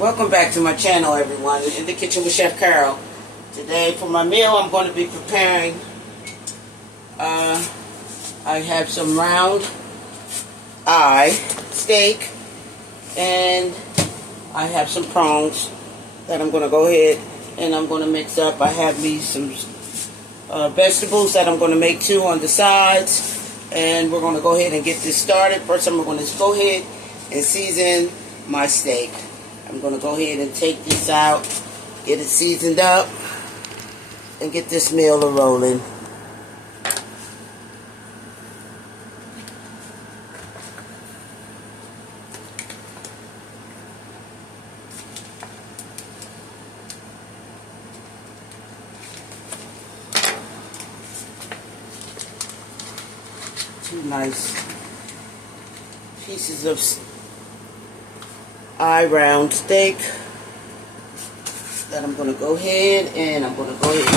Welcome back to my channel, everyone. In the kitchen with Chef Carol. Today for my meal I'm going to be preparing, I have some round eye steak and I have some prawns that I'm going to go ahead and I'm going to mix up. I have me some vegetables that I'm going to make too on the sides, and we're going to go ahead and get this started. First I'm going to go ahead and season my steak. I'm going to go ahead and take this out, get it seasoned up, and get this meal a-rolling. Two nice pieces of eye round steak that I'm going to go ahead and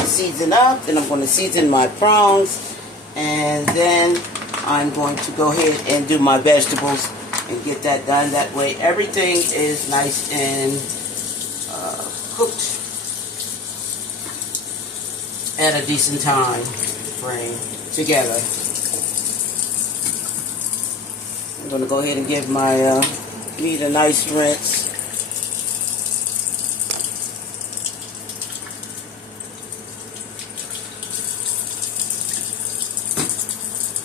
season up. Then I'm going to season my prawns, and then I'm going to go ahead and do my vegetables and get that done. That way everything is nice and cooked at a decent time frame together. I'm going to go ahead and give my meat a nice rinse.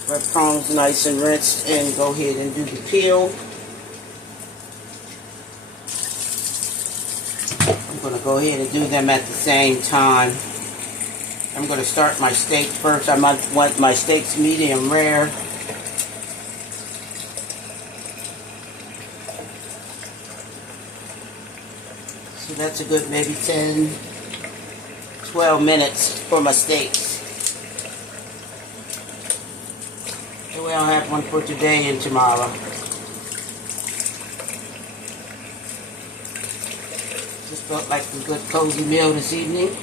My prawns nice and rinsed, and go ahead and do the peel. I'm going to go ahead and do them at the same time. I'm going to start my steak first. I might want my steaks medium rare. So that's a good maybe 10, 12 minutes for my steaks. So I'll have one for today and tomorrow. Just felt like a good cozy meal this evening.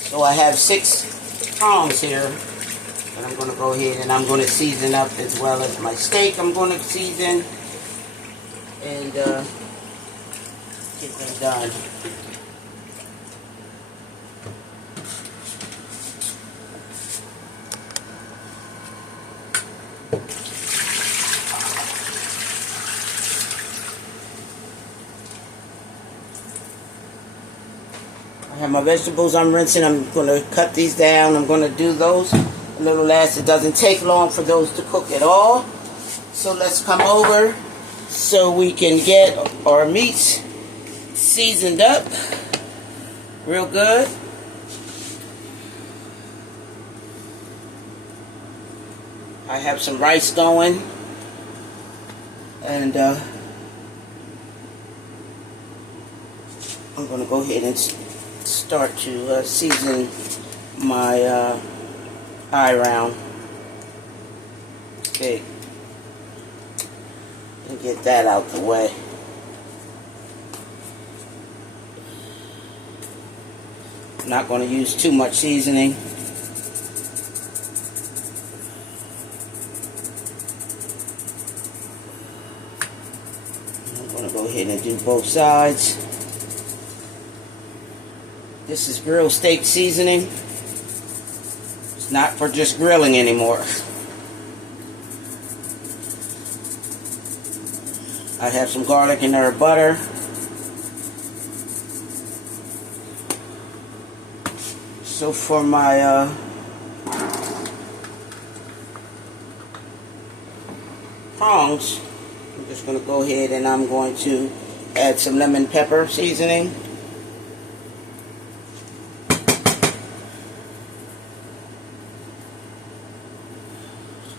So I have 6 prawns here that I'm going to go ahead and I'm going to season up, as well as my steak I'm going to season and get them done. I have my vegetables I'm rinsing. I'm going to cut these down. I'm going to do those a little last. It doesn't take long for those to cook at all. So let's come over so we can get our meats seasoned up real good. I have some rice going, and I'm going to go ahead and start to season my eye round steak and get that out the way. I'm not going to use too much seasoning. I'm going to go ahead and do both sides. This is grilled steak seasoning. It's not for just grilling anymore. I have some garlic and herb butter. So for my prawns, I'm just going to go ahead and I'm going to add some lemon pepper seasoning.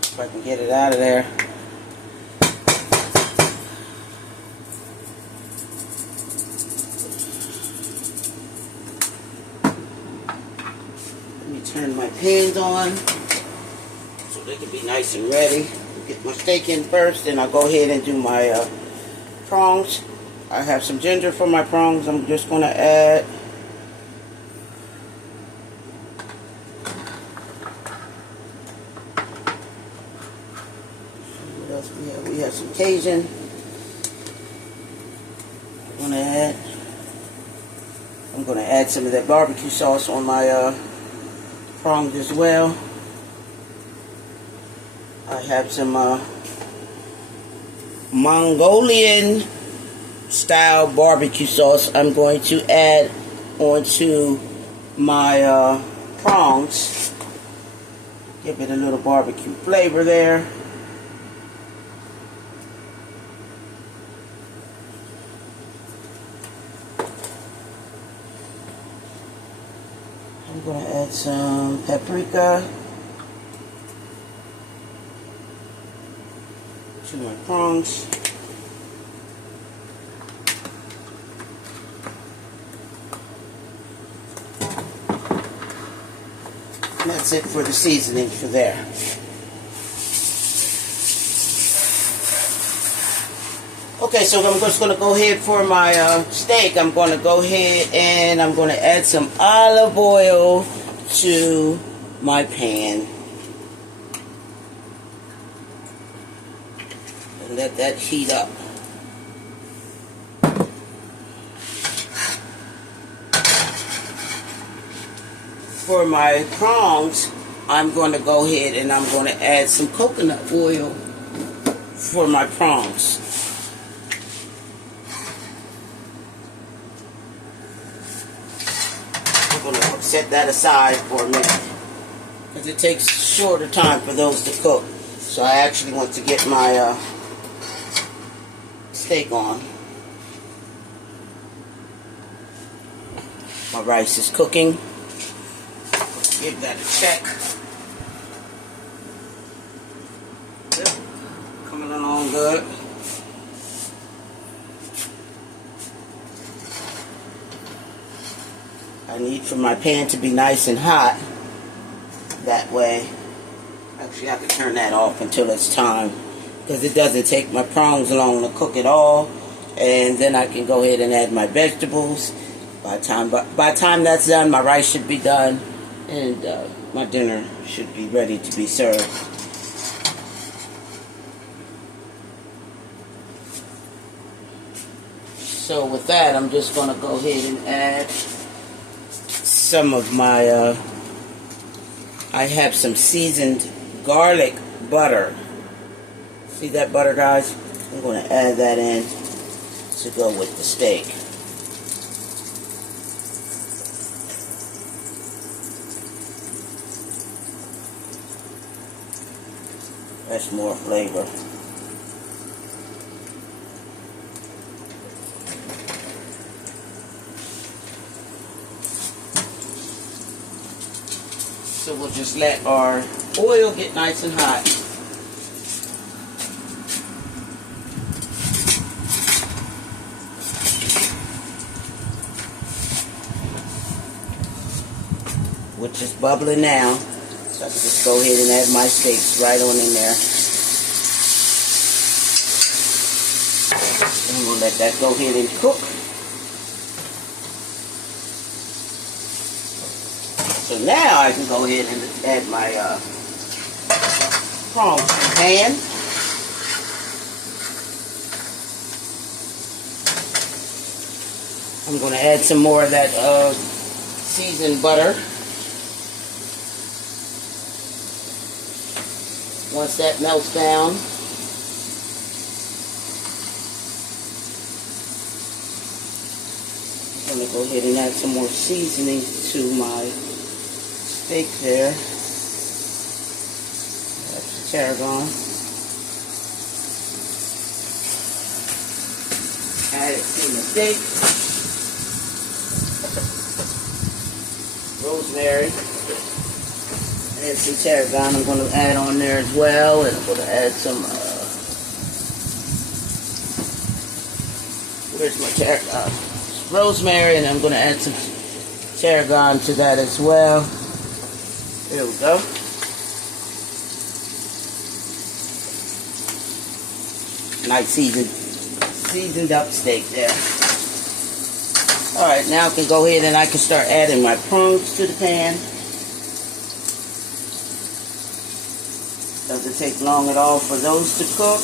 If I can get it out of there. Let me turn my pans on so they can be nice and ready. Get my steak in first, then I'll go ahead and do my prawns. I have some ginger for my prawns. I'm just going to add. What else we have? We have some Cajun. I'm going to add some of that barbecue sauce on my prawns as well. I have some Mongolian style barbecue sauce I'm going to add onto my prawns. Give it a little barbecue flavor there. I'm going to add some paprika to my prawns. And that's it for the seasoning for there. Okay, so I'm just going to go ahead for my steak. I'm going to go ahead and I'm going to add some olive oil to my pan. And let that heat up. For my prawns, I'm going to go ahead and I'm going to add some coconut oil for my prawns. I'm going to set that aside for a minute because it takes shorter time for those to cook. So I actually want to get my steak on. My rice is cooking. Give that a check. Yep. Coming along good. I need for my pan to be nice and hot. That way, actually I can turn that off until it's time, because it doesn't take my prawns long to cook at all. And then I can go ahead and add my vegetables. By the time that's done, my rice should be done. And my dinner should be ready to be served. So with that, I'm just going to go ahead and add some of my, I have some seasoned garlic butter. See that butter, guys? I'm going to add that in to go with the steak. That's more flavor. So we'll just let our oil get nice and hot. Which is bubbling now. So I can just go ahead and add my steaks right on in there. And we'll let that go ahead and cook. So now I can go ahead and add my prawns to the pan. I'm going to add some more of that seasoned butter. Once that melts down, I'm going to go ahead and add some more seasoning to my steak there. That's the tarragon. Add it to the steak. Rosemary. Add some tarragon I'm going to add on there as well, and I'm going to add some, where's my tarragon? Rosemary, and I'm going to add some tarragon to that as well. There we go. Nice seasoned up steak there. Alright, now I can go ahead and I can start adding my prawns to the pan. Doesn't take long at all for those to cook.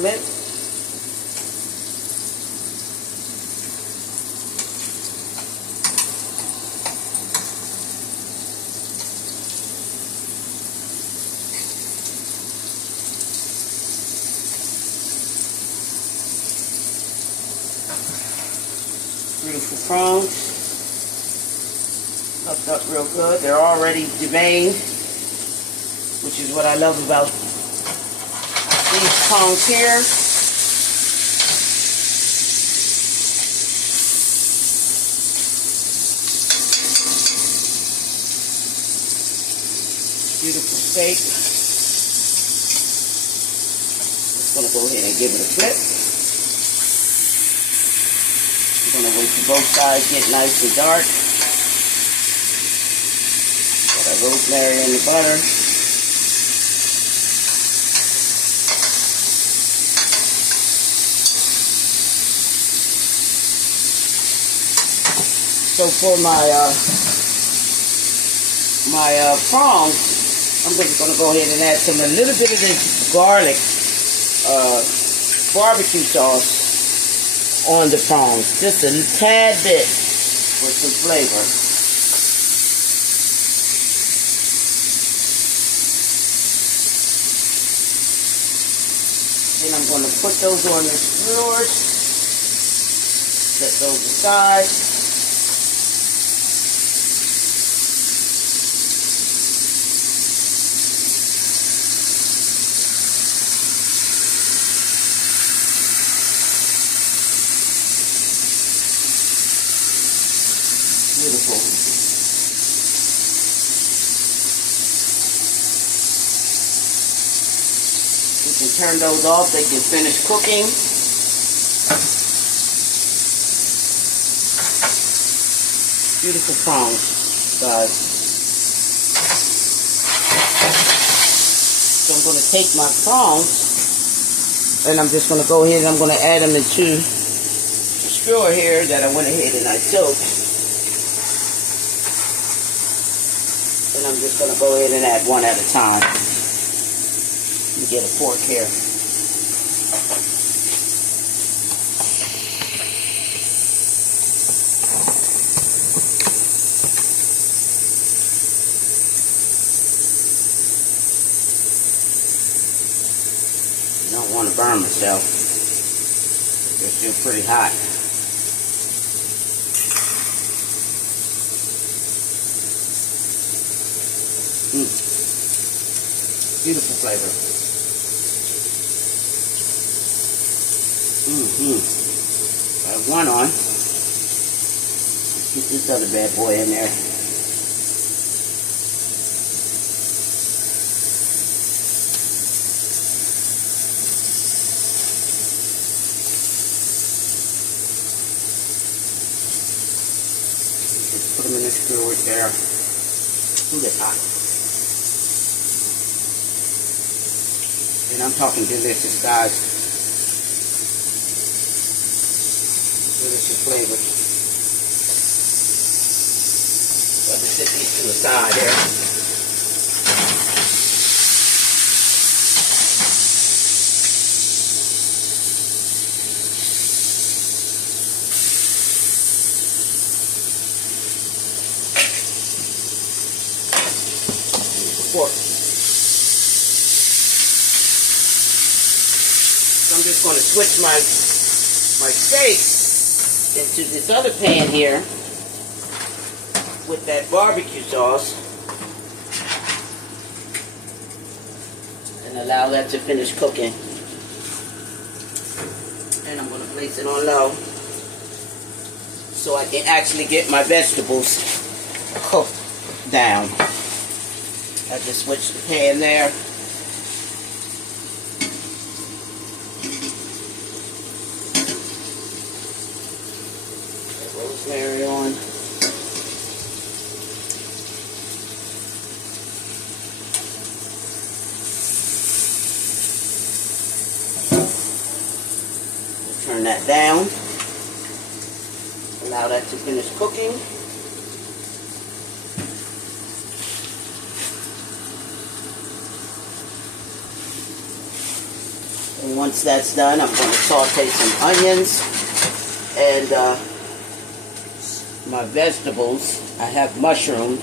flint. Beautiful prawns, hooked up real good. They're already deveined, which is what I love about these prawns here. Beautiful steak. Just gonna go ahead and give it a flip. I'm going to wait till both sides get nice and dark. Put our rosemary in the butter. So for my prawns, I'm just going to go ahead and add a little bit of this garlic barbecue sauce on the prawns, just a tad bit for some flavor. Then I'm going to put those on the skewers, set those aside. Beautiful. You can turn those off. They can finish cooking. Beautiful prawns, guys. So I'm going to take my prawns and I'm just going to go ahead and I'm going to add them into the skewer here that I went ahead and I soaked. And I'm just going to go ahead and add one at a time. Let me get a fork here. I don't want to burn myself. They're still pretty hot. Beautiful flavor. I have one on. Let's get this other bad boy in there. Just put them in the skewer there. Ooh, that's hot. And I'm talking delicious, guys. Delicious flavor. So I'll just set these to the side there. Fork. So I'm just going to switch my steak into this other pan here with that barbecue sauce and allow that to finish cooking. And I'm going to place it on low so I can actually get my vegetables cooked down. I just switched the pan there. Rosemary on. Turn that down. Allow that to finish cooking. And Once that's done, I'm going to saute some onions and my vegetables. I have mushroom.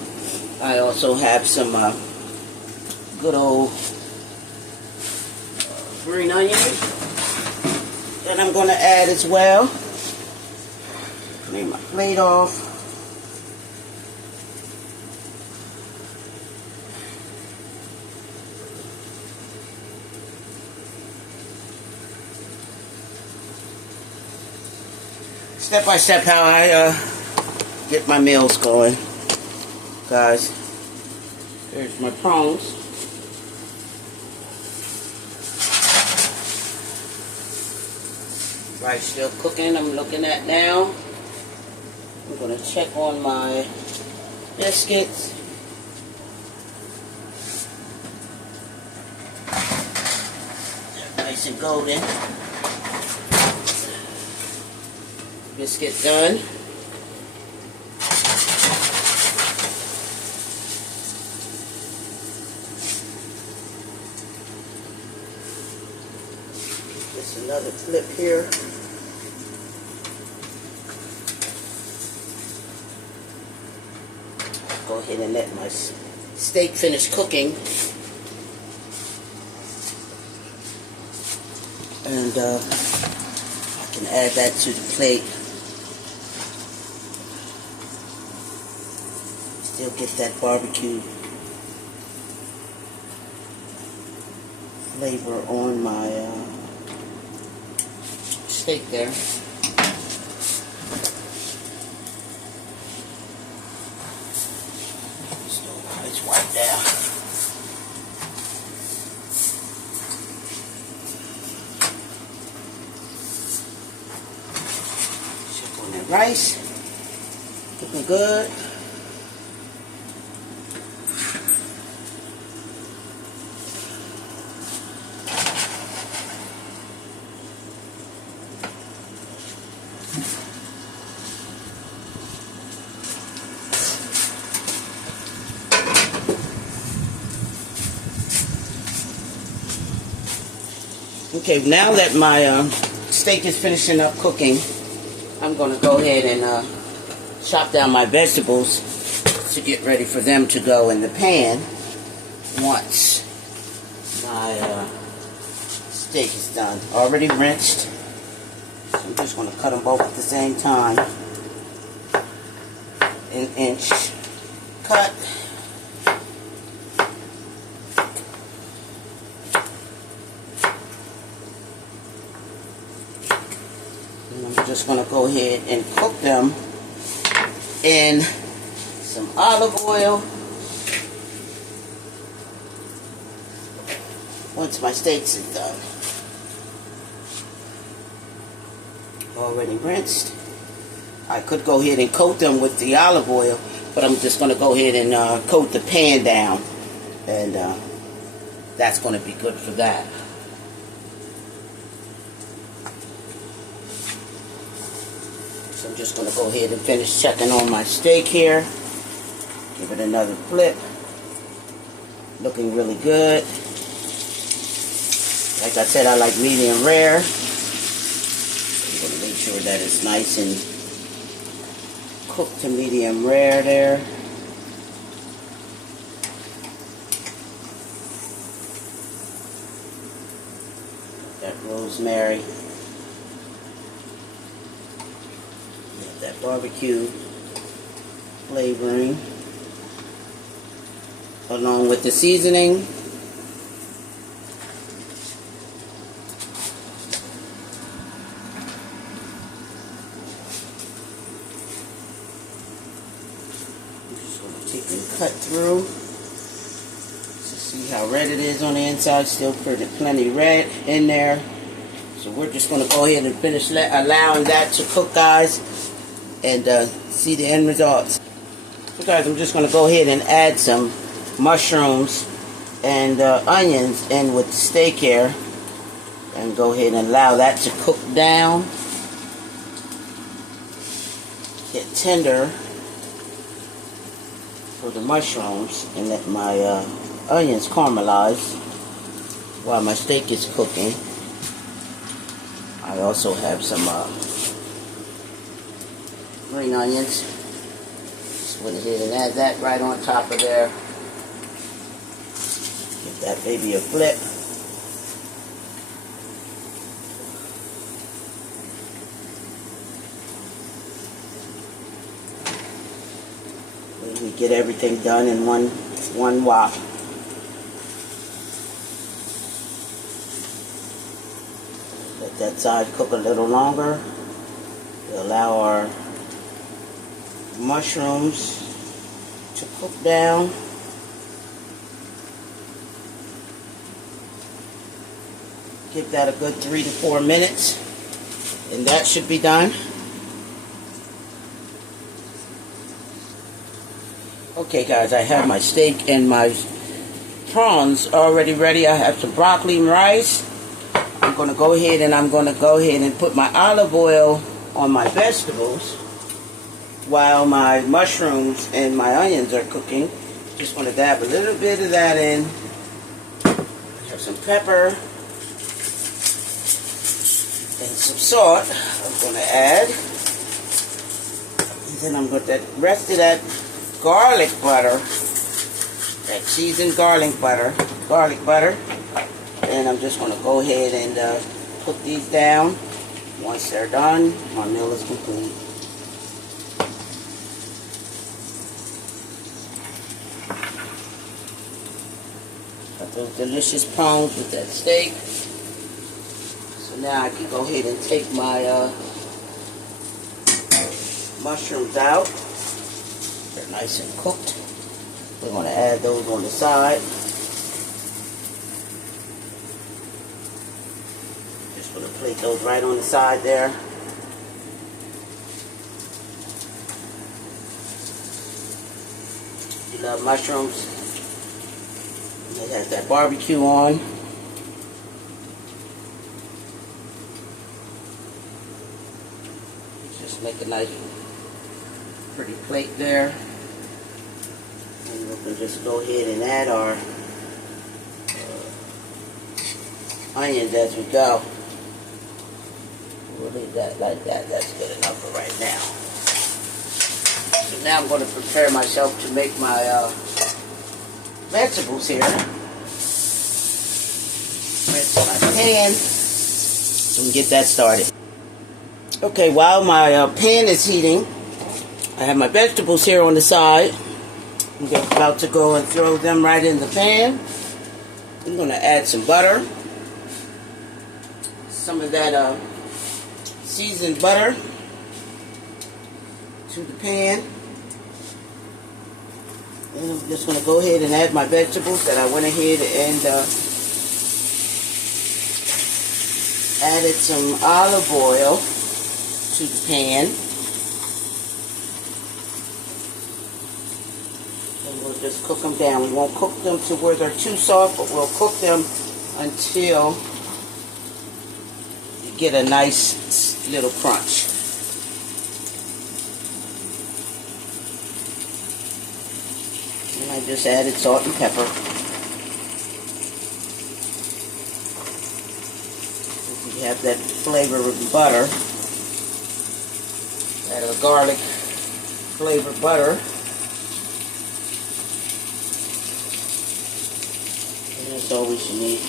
I also have some good old green onions that I'm going to add as well. Clean my plate off. Step by step how I get my meals going, guys. There's my prawns. Rice still cooking, I'm looking at now. I'm going to check on my biscuits. They're nice and golden. Biscuit done. Just another flip here. Go ahead and let my steak finish cooking. And I can add that to the plate. Still get that barbecue flavor on my steak there. It's wiped down. Check on that rice. Looking good. Okay, now that my steak is finishing up cooking, I'm going to go ahead and chop down my vegetables to get ready for them to go in the pan once my steak is done. Already rinsed. So I'm just going to cut them both at the same time. An inch cut. I'm just going to go ahead and cook them in some olive oil. Once my steaks are done. Already rinsed. I could go ahead and coat them with the olive oil, but I'm just going to go ahead and coat the pan down. And that's going to be good for that. So I'm just going to go ahead and finish checking on my steak here. Give it another flip. Looking really good. Like I said, I like medium rare. I'm going to make sure that it's nice and cooked to medium rare there. That rosemary. That barbecue flavoring along with the seasoning. I'm just going to take and cut through to see how red it is on the inside. Still plenty red in there. So we're just going to go ahead and finish allowing that to cook, guys. And see the end results. So guys, I'm just going to go ahead and add some mushrooms and onions in with the steak here. And go ahead and allow that to cook down. Get tender for the mushrooms. And let my onions caramelize while my steak is cooking. I also have some green onions. Just went ahead and add that right on top of there. Give that baby a flip. We get everything done in one wok. Let that side cook a little longer. We allow our mushrooms to cook down. Give that a good 3 to 4 minutes, and that should be done. Okay guys, I have my steak and my prawns already ready. I have some broccoli and rice. I'm going to go ahead and put my olive oil on my vegetables while my mushrooms and my onions are cooking. Just want to dab a little bit of that in. I have some pepper and some salt I'm going to add. And then I'm going to the rest of that garlic butter, that seasoned garlic butter, and I'm just going to go ahead and put these down. Once they're done, my meal is complete. Got those delicious prawns with that steak. So now I can go ahead and take my mushrooms out. They're nice and cooked. We're going to add those on the side. Just going to plate those right on the side there. You love mushrooms. It has that barbecue on. Just make a nice pretty plate there. And we can just go ahead and add our onions as we go. We'll leave that like that. That's good enough for right now. So now I'm going to prepare myself to make my vegetables here. Rinse my pan so we can get that started. Okay, while my pan is heating, I have my vegetables here on the side. I'm about to go and throw them right in the pan. I'm going to add some butter. Some of that seasoned butter to the pan. And I'm just going to go ahead and add my vegetables that I went ahead and added some olive oil to the pan. And we'll just cook them down. We won't cook them to where they're too soft, but we'll cook them until you get a nice little crunch. And I just added salt and pepper. You have that flavor of the butter, that garlic flavored butter. And that's all we should need.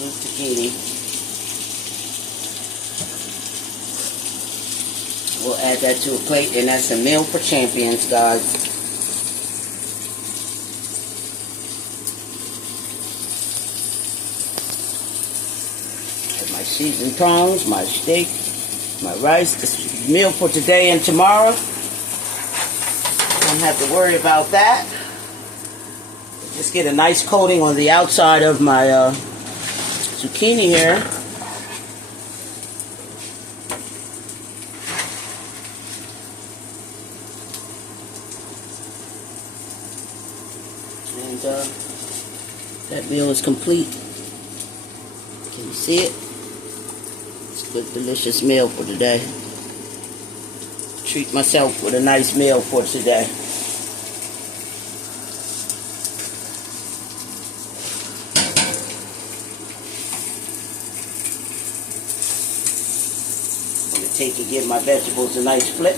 Zucchini. We'll add that to a plate, and that's a meal for champions, guys. My seasoned prawns, my steak, my rice. This meal for today and tomorrow. Don't have to worry about that. Just get a nice coating on the outside of my zucchini here. And that meal is complete. Can you see it? It's a good, delicious meal for today. Treat myself with a nice meal for today. I'm going to take and give my vegetables a nice flip.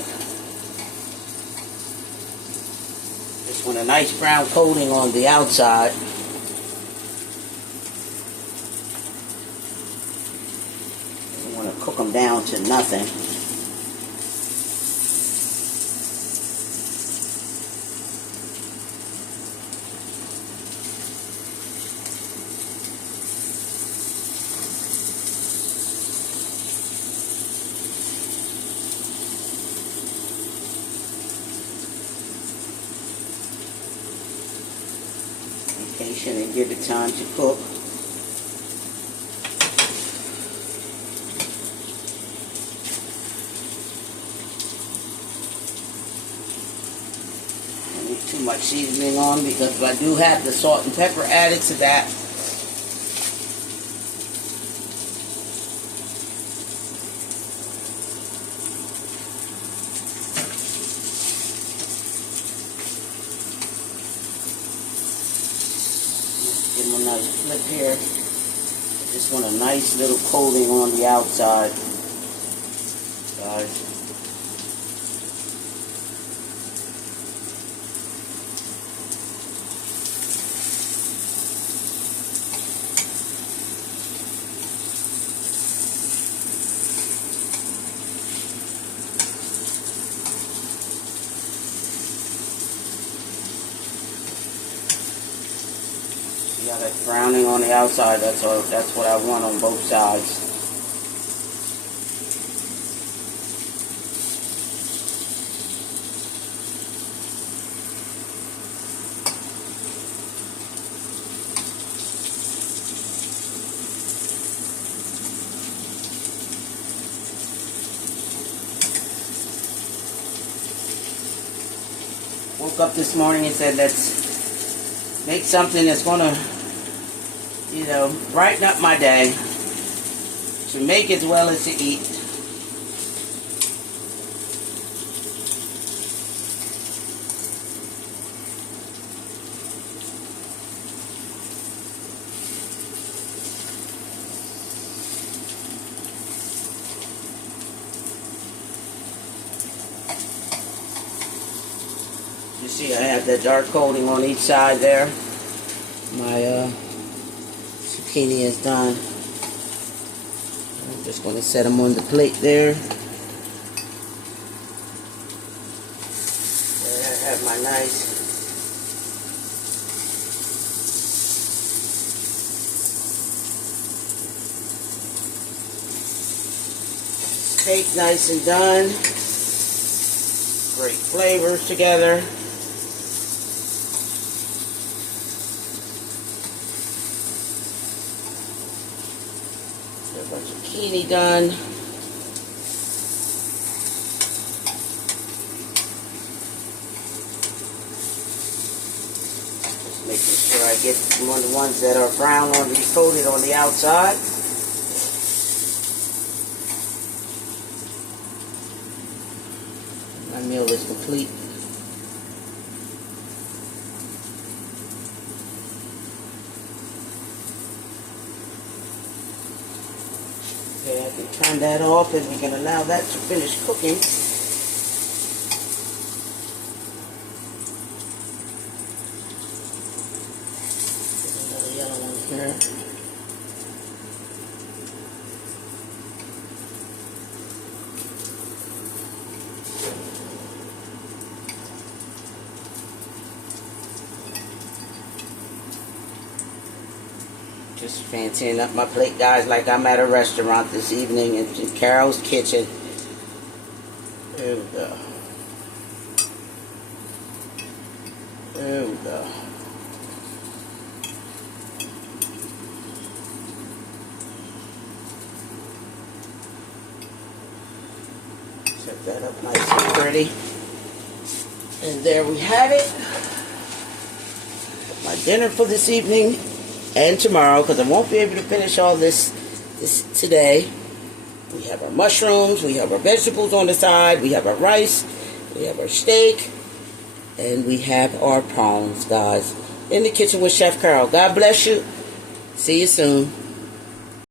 Just want a nice brown coating on the outside. I want to cook them down to nothing. Be patient and give it time to cook. Don't need too much seasoning on because I do have the salt and pepper added to that. Give them a nice flip here. I just want a nice little coating on the outside, guys. You got it browning on the outside. That's what I want on both sides. Woke up this morning and said, let's make something that's gonna, you know, brighten up my day, to make as well as to eat. You see, I have that dark coating on each side there. My zucchini is done. I'm just going to set them on the plate there. There I have my nice steak, nice and done. Great flavors together. Got zucchini done. Just making sure I get one of the ones that are brown on the coated on the outside. My meal is complete. Okay, I can turn that off and we can allow that to finish cooking. Put another yellow one here. Just fancying up my plate, guys, like I'm at a restaurant this evening in Carol's kitchen. There we go. There we go. Set that up nice and pretty. And there we have it. My my dinner for this evening and tomorrow, because I won't be able to finish all this today. We have our mushrooms, we have our vegetables on the side, we have our rice, we have our steak, and we have our prawns, guys. In the kitchen with Chef Carol. God bless you. See you soon.